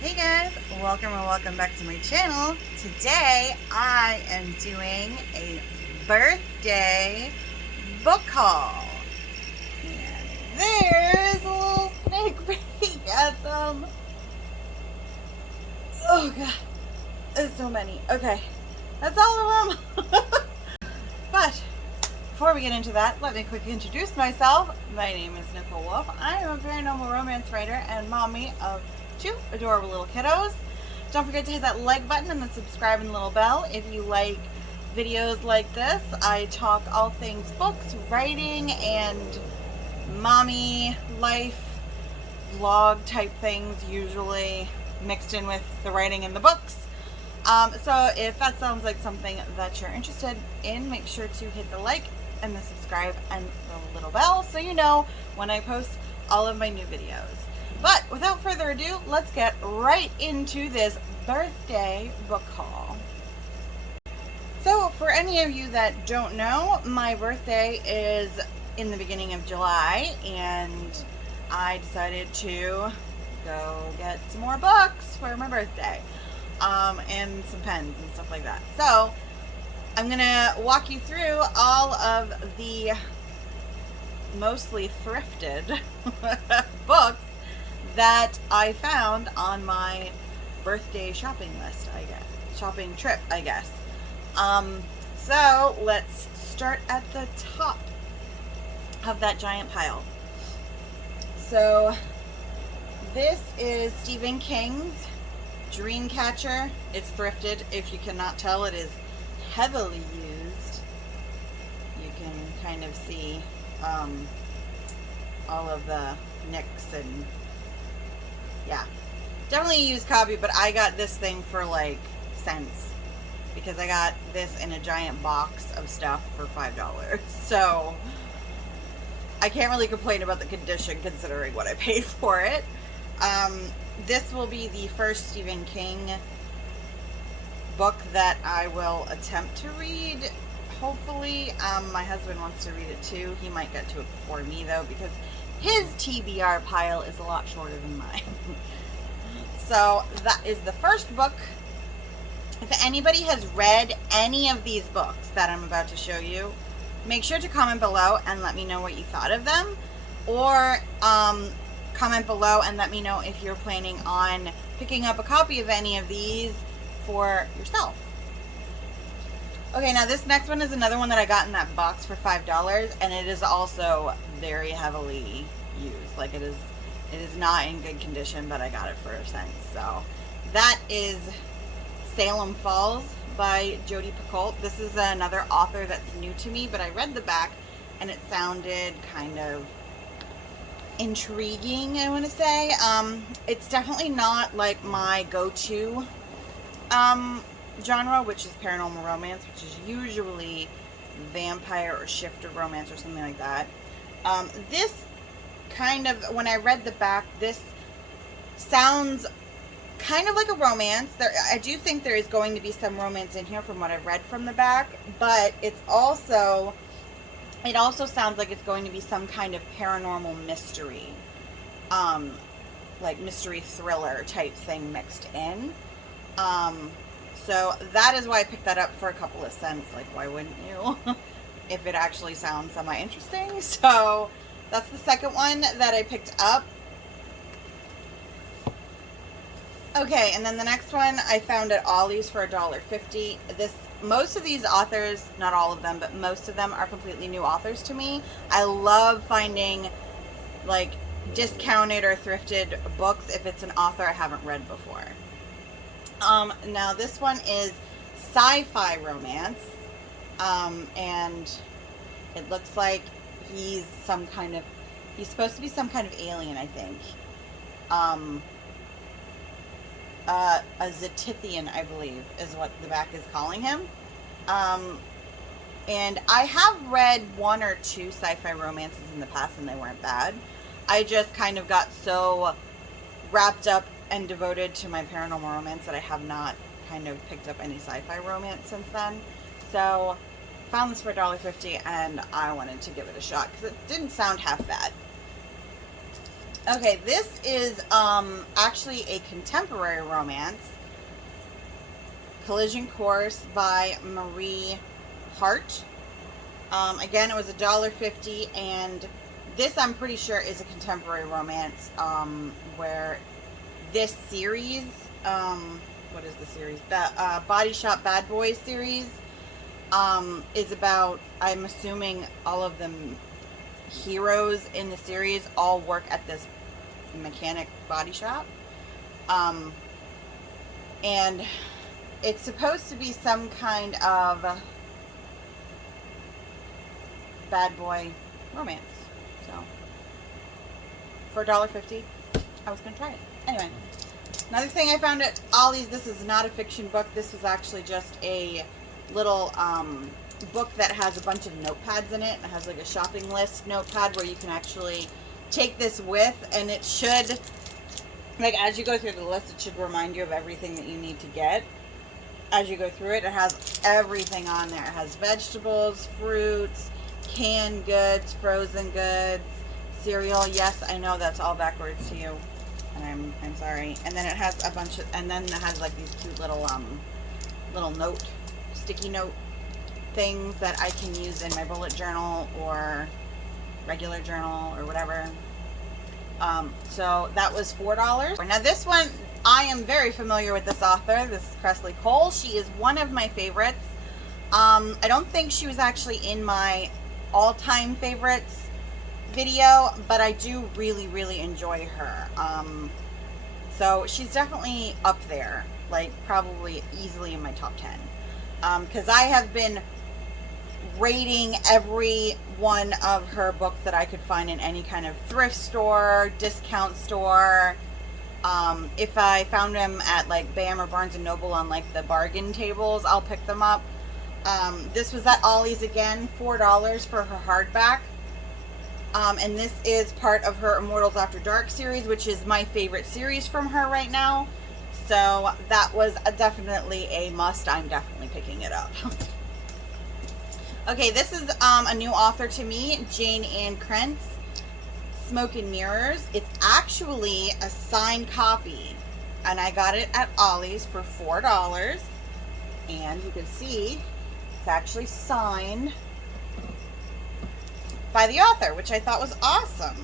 Hey guys, welcome and welcome back to my channel. Today I am doing a birthday book haul. And there's a little snake peek at them. Oh god, there's so many. Okay, that's all of them. But before we get into that, let me quickly introduce myself. My name is Nicole Wolf. I am a paranormal romance writer and mommy of two adorable little kiddos. Don't forget to hit that like button and then subscribe and the little bell if you like videos like this. I talk all things books, writing, and mommy life vlog type things, usually mixed in with the writing and the books. So if that sounds like something that you're interested in, make sure to hit the like and the subscribe and the little bell so you know when I post all of my new videos. But without further ado, let's get right into this birthday book haul. So for any of you that don't know, my birthday is in the beginning of July, and I decided to go get some more books for my birthday, and some pens and stuff like that. So I'm gonna walk you through all of the mostly thrifted books that I found on my birthday shopping list, I guess. Shopping trip, I guess. So let's start at the top of that giant pile. So this is Stephen King's Dreamcatcher. It's thrifted. If you cannot tell, it is heavily used. You can kind of see all of the nicks and yeah, definitely a used copy, but I got this thing for like cents because I got this in a giant box of stuff for $5. So I can't really complain about the condition considering what I paid for it. This will be the first Stephen King book that I will attempt to read. Hopefully, my husband wants to read it too. He might get to it before me though, because his TBR pile is a lot shorter than mine. So that is the first book. If anybody has read any of these books that I'm about to show you, make sure to comment below and let me know what you thought of them. Or comment below and let me know if you're planning on picking up a copy of any of these for yourself. Okay, now this next one is another one that I got in that box for $5, and it is also very heavily used. Like it is not in good condition, but I got it for $0.01. So that is Salem Falls by Jodi Picoult. This is another author that's new to me, but I read the back and it sounded kind of intriguing, I want to say. It's definitely not like my go-to genre, which is paranormal romance, which is usually vampire or shifter romance or something like that. This kind of, when I read the back, this sounds kind of like a romance. I do think there is going to be some romance in here from what I've read from the back, but it also sounds like it's going to be some kind of paranormal mystery, like mystery thriller type thing mixed in. So that is why I picked that up for a couple of cents. Like, why wouldn't you? If it actually sounds semi-interesting. So that's the second one that I picked up. Okay, and then the next one I found at Ollie's for $1.50. Most of these authors, not all of them, but most of them are completely new authors to me. I love finding like discounted or thrifted books if it's an author I haven't read before. Now this one is sci-fi romance, and it looks like he's supposed to be some kind of alien, I think. A Zetithian, I believe, is what the back is calling him. And I have read one or two sci-fi romances in the past, and they weren't bad. I just kind of got so wrapped up and devoted to my paranormal romance that I have not kind of picked up any sci-fi romance since then. So found this for $1.50 and I wanted to give it a shot because it didn't sound half bad. Okay, this is actually a contemporary romance, Collision Course by Marie Hart. Again, it was $1.50, and this I'm pretty sure is a contemporary romance, where this series, what is the series? The Body Shop Bad Boys series, is about, I'm assuming all of the heroes in the series all work at this mechanic body shop. And it's supposed to be some kind of bad boy romance. So, for $1.50, I was going to try it. Anyway, another thing I found at Ollie's, this is not a fiction book. This was actually just a little book that has a bunch of notepads in it. It has like a shopping list notepad where you can actually take this with, and it should, like, as you go through the list, it should remind you of everything that you need to get. As you go through it, it has everything on there. It has vegetables, fruits, canned goods, frozen goods, cereal. Yes, I know that's all backwards to you, and I'm sorry. And then it has a bunch of, and then it has like these cute little note, sticky note things that I can use in my bullet journal or regular journal or whatever. So that was $4. Now this one, I am very familiar with this author. This is Cressley Cole. She is one of my favorites. I don't think she was actually in my all-time favorites video, but I do really, really enjoy her. So she's definitely up there, like probably easily in my top 10. Because I have been rating every one of her books that I could find in any kind of thrift store, discount store. If I found them at like BAM or Barnes & Noble on like the bargain tables, I'll pick them up. This was at Ollie's again, $4 for her hardback. And this is part of her Immortals After Dark series, which is my favorite series from her right now. So that was definitely a must. I'm definitely picking it up. Okay, this is a new author to me, Jane Ann Krentz, Smoke and Mirrors. It's actually a signed copy, and I got it at Ollie's for $4. And you can see it's actually signed by the author, which I thought was awesome.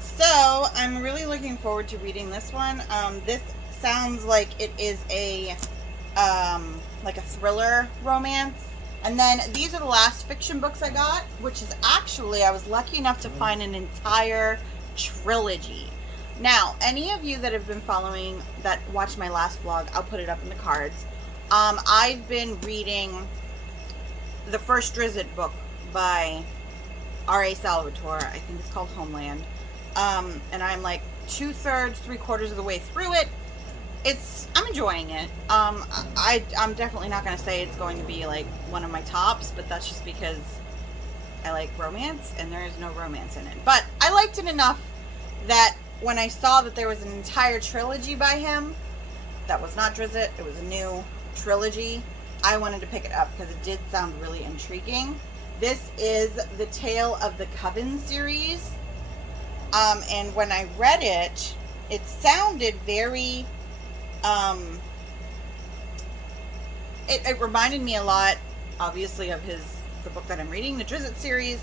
So I'm really looking forward to reading this one. This sounds like it is a like a thriller romance. And then these are the last fiction books I got, which is actually, I was lucky enough to find an entire trilogy. Now, any of you that have been following, that watched my last vlog, I'll put it up in the cards. I've been reading the first Drizzt book by R.A. Salvatore. I think it's called Homeland. And I'm like 2/3, 3/4 of the way through it. I'm enjoying it. I'm definitely not going to say it's going to be like one of my tops, but that's just because I like romance and there is no romance in it. But I liked it enough that when I saw that there was an entire trilogy by him, that was not Drizzt, it was a new trilogy, I wanted to pick it up because it did sound really intriguing. This is the Tale of the Coven series. And when I read it, it sounded very... It reminded me a lot, obviously, of the book that I'm reading, the Drizzt series,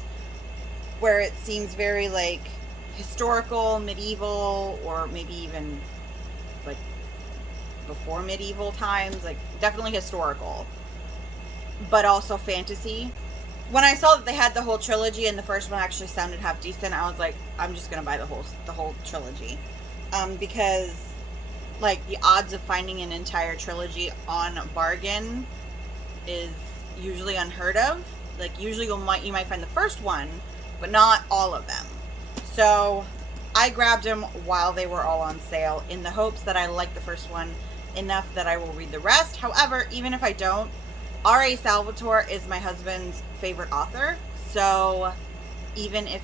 where it seems very, like, historical, medieval, or maybe even, like, before medieval times, like, definitely historical, but also fantasy. When I saw that they had the whole trilogy, and the first one actually sounded half decent, I was like, I'm just gonna buy the whole trilogy, because... like, the odds of finding an entire trilogy on bargain is usually unheard of. Like, usually you might find the first one, but not all of them. So, I grabbed them while they were all on sale in the hopes that I like the first one enough that I will read the rest. However, even if I don't, R.A. Salvatore is my husband's favorite author. So, even if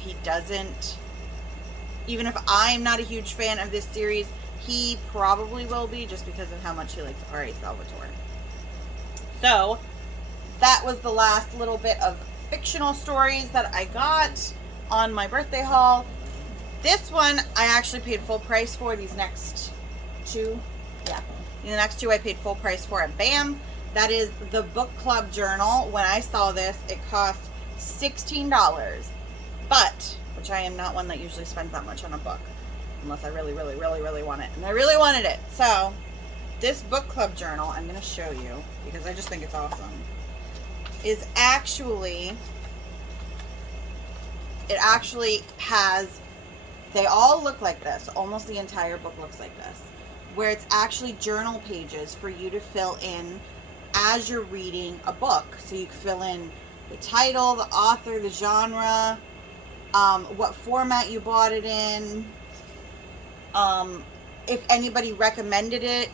I'm not a huge fan of this series, he probably will be, just because of how much he likes R.A. Salvatore. So, that was the last little bit of fictional stories that I got on my birthday haul. This one I actually paid full price for. These next two, yeah, the next two I paid full price for at BAM. That is the book club journal. When I saw this, it cost $16, but, which I am not one that usually spends that much on a book, unless I really, really, really, really want it, and I really wanted it. So this book club journal, I'm going to show you because I just think it's awesome, is actually, it actually has, they all look like this. Almost the entire book looks like this, where it's actually journal pages for you to fill in as you're reading a book. So you can fill in the title, the author, the genre, what format you bought it in, if anybody recommended it,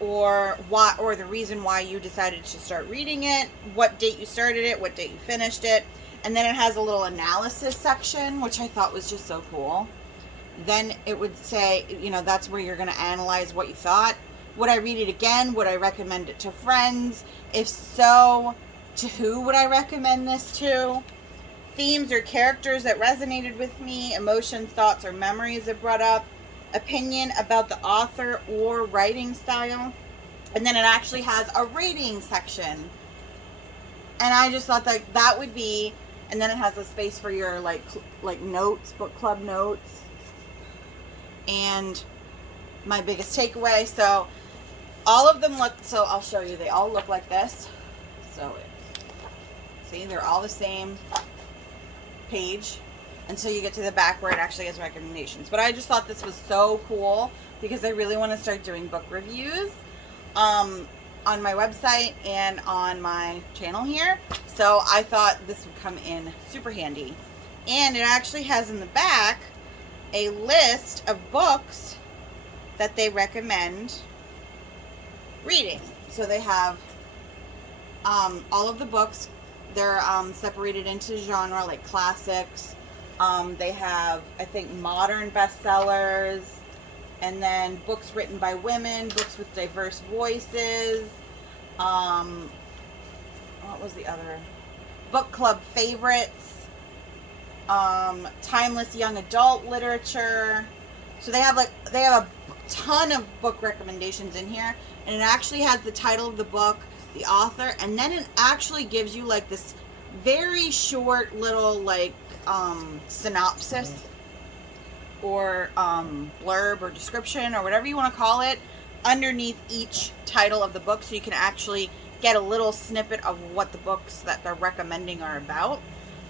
or why, or the reason why you decided to start reading it, what date you started it, what date you finished it. And then it has a little analysis section, which I thought was just so cool. Then it would say, you know, that's where you're going to analyze what you thought. Would I read it again? Would I recommend it to friends? If so, to who would I recommend this to? Themes or characters that resonated with me, emotions, thoughts, or memories that brought up, opinion about the author or writing style. And then it actually has a rating section. And I just thought that that would be, and then it has a space for your like notes, book club notes. And my biggest takeaway, so all of them look, so I'll show you, they all look like this. So see, they're all the same page until you get to the back where it actually has recommendations. But I just thought this was so cool because I really want to start doing book reviews on my website and on my channel here. So I thought this would come in super handy. And it actually has in the back a list of books that they recommend reading. So they have all of the books. They're separated into genre, like classics. They have, I think, modern bestsellers, and then books written by women, books with diverse voices. What was the other? Book club favorites. Timeless young adult literature. So they have a ton of book recommendations in here, and it actually has the title of the book, the author, and then it actually gives you like this very short little like synopsis or blurb or description or whatever you want to call it underneath each title of the book, so you can actually get a little snippet of what the books that they're recommending are about.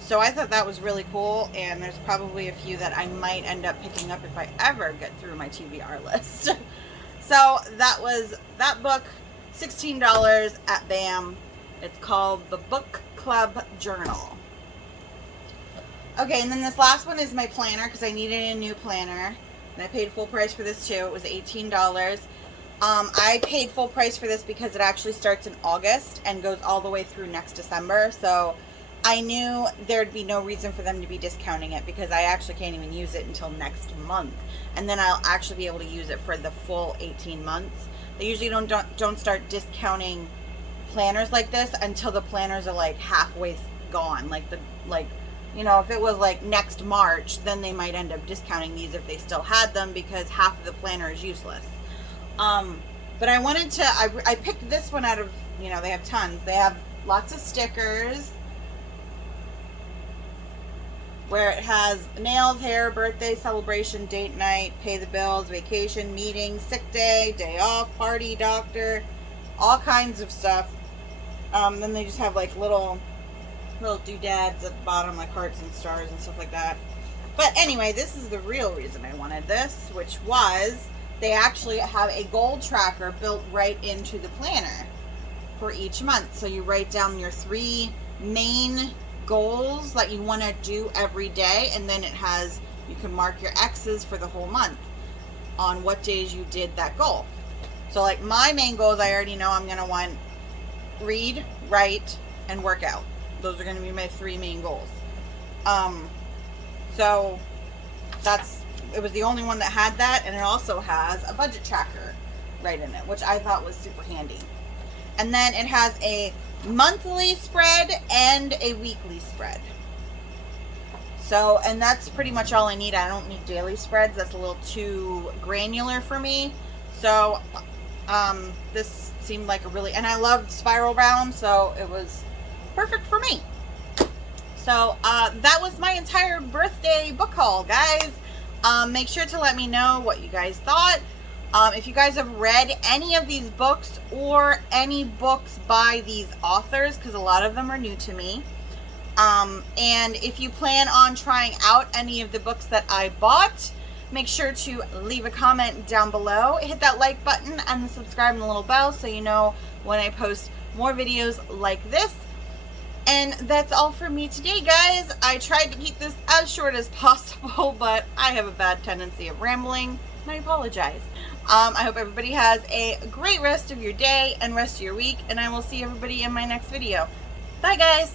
So I thought that was really cool, and there's probably a few that I might end up picking up if I ever get through my TBR list. So that was that book, $16 at BAM. It's called the Book Club Journal. Okay, and then this last one is my planner, because I needed a new planner, and I paid full price for this too. It was $18. I paid full price for this because it actually starts in August and goes all the way through next December, so I knew there'd be no reason for them to be discounting it, because I actually can't even use it until next month, and then I'll actually be able to use it for the full 18 months. They usually don't start discounting planners like this until the planners are like halfway gone. You know, if it was like next March, then they might end up discounting these if they still had them, because half of the planner is useless. But I wanted to, I picked this one out of, you know, they have tons. They have lots of stickers where it has nails, hair, birthday, celebration, date night, pay the bills, vacation, meeting, sick day, day off, party, doctor, all kinds of stuff. Then they just have like little doodads at the bottom, like hearts and stars and stuff like that. But anyway, this is the real reason I wanted this, which was they actually have a goal tracker built right into the planner for each month. So you write down your 3 main goals that you want to do every day, and then it has, you can mark your X's for the whole month on what days you did that goal. So like my main goals, I already know I'm going to want read, write, and work out. Those are going to be my 3 main goals. So it was the only one that had that, and it also has a budget tracker right in it, which I thought was super handy. And then it has a monthly spread and a weekly spread. So, and that's pretty much all I need. I don't need daily spreads. That's a little too granular for me. So, this seemed like a really, and I love spiral bound, so it was perfect for me. So, that was my entire birthday book haul, guys. Make sure to let me know what you guys thought. If you guys have read any of these books or any books by these authors, because a lot of them are new to me. And if you plan on trying out any of the books that I bought, make sure to leave a comment down below. Hit that like button and the subscribe and the little bell so you know when I post more videos like this. And that's all for me today, guys. I tried to keep this as short as possible, but I have a bad tendency of rambling, and I apologize. I hope everybody has a great rest of your day and rest of your week, and I will see everybody in my next video. Bye, guys.